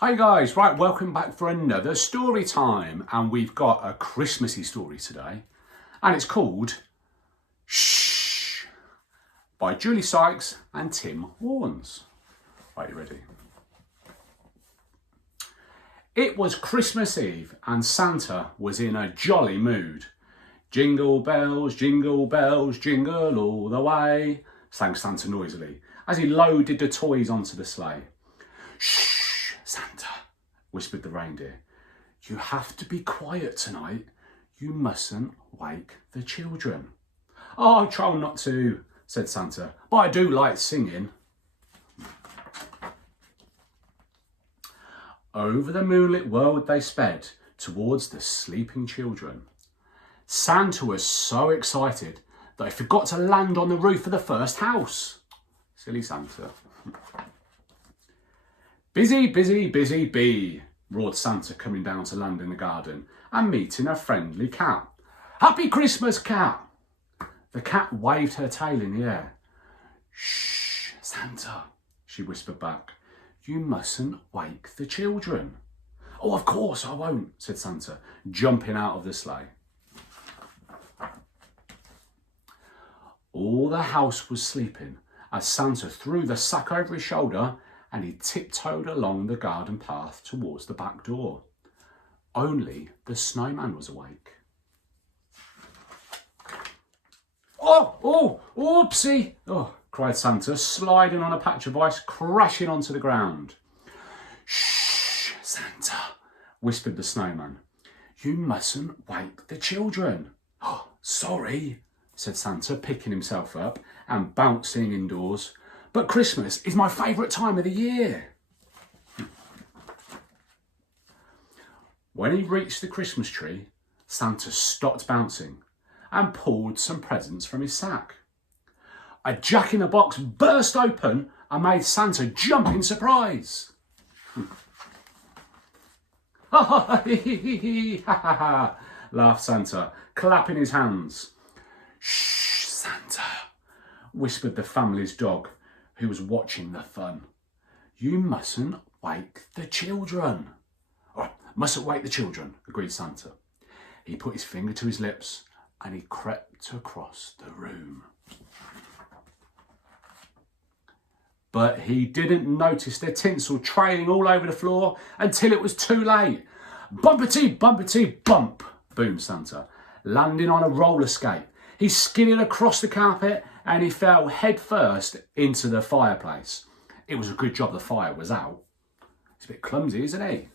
Hi guys, right, welcome back for another story time, and we've got a Christmassy story today, and it's called Shh by Julie Sykes and Tim Horns. Right, you ready? It was Christmas Eve and Santa was in a jolly mood. Jingle bells, jingle all the way, sang Santa noisily as he loaded the toys onto the sleigh. Shh, Santa, whispered the reindeer. You have to be quiet tonight. You mustn't wake the children. Oh, I'll try not to, said Santa, but I do like singing. Over the moonlit world they sped towards the sleeping children. Santa was so excited that he forgot to land on the roof of the first house. Silly Santa. Busy, busy, busy bee, roared Santa, coming down to land in the garden and meeting a friendly cat. Happy Christmas, cat! The cat waved her tail in the air. Shh, Santa, she whispered back. You mustn't wake the children. Oh, of course I won't, said Santa, jumping out of the sleigh. All the house was sleeping as Santa threw the sack over his shoulder and he tiptoed along the garden path towards the back door. Only the snowman was awake. Oh, oopsie! Oh, cried Santa, sliding on a patch of ice, crashing onto the ground. Shh, Santa, whispered the snowman. You mustn't wake the children. Oh, sorry, said Santa, picking himself up and bouncing indoors. But Christmas is my favourite time of the year. When he reached the Christmas tree, Santa stopped bouncing and pulled some presents from his sack. A jack-in-the-box burst open and made Santa jump in surprise. Ha ha ha ha, laughed Santa, clapping his hands. Shh, Santa, whispered the family's dog, who was watching the fun. You mustn't wake the children. Oh, mustn't wake the children, agreed Santa. He put his finger to his lips and he crept across the room. But he didn't notice the tinsel trailing all over the floor until it was too late. Bumpety, bumpety, bump, boomed Santa, landing on a roller skate. He skidded across the carpet and he fell head first into the fireplace. It was a good job the fire was out. He's a bit clumsy, isn't he?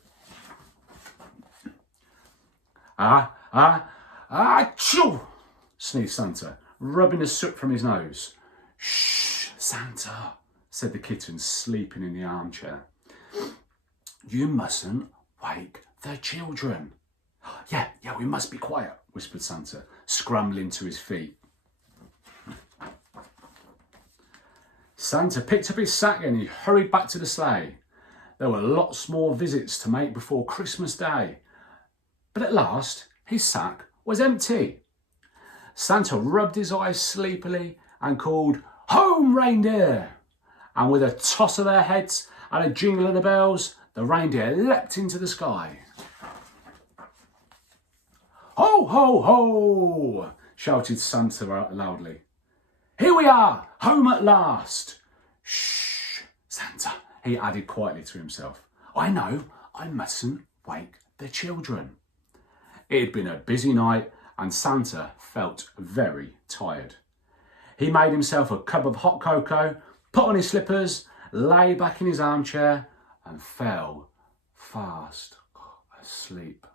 Achoo! Sneezed Santa, rubbing the soot from his nose. Shh, Santa, said the kitten, sleeping in the armchair. You mustn't wake the children. Yeah, we must be quiet, whispered Santa, scrambling to his feet. Santa picked up his sack and he hurried back to the sleigh. There were lots more visits to make before Christmas Day. But at last, his sack was empty. Santa rubbed his eyes sleepily and called, Home, reindeer! And with a toss of their heads and a jingle of the bells, the reindeer leapt into the sky. Ho, ho, ho! Shouted Santa loudly. Here we are, home at last. Shh, Santa, he added quietly to himself. I know, I mustn't wake the children. It had been a busy night and Santa felt very tired. He made himself a cup of hot cocoa, put on his slippers, lay back in his armchair and fell fast asleep.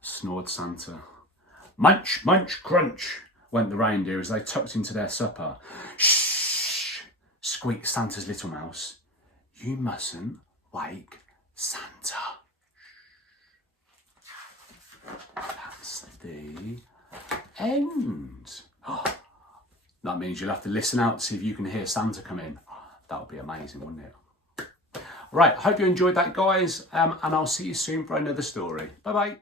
Snored Santa. Munch, munch, crunch, went the reindeer as they tucked into their supper. Shh, squeaked Santa's little mouse. You mustn't wake Santa. That's the end. That means you'll have to listen out to see if you can hear Santa come in. That would be amazing, wouldn't it? Right, hope you enjoyed that, guys, and I'll see you soon for another story. Bye-bye.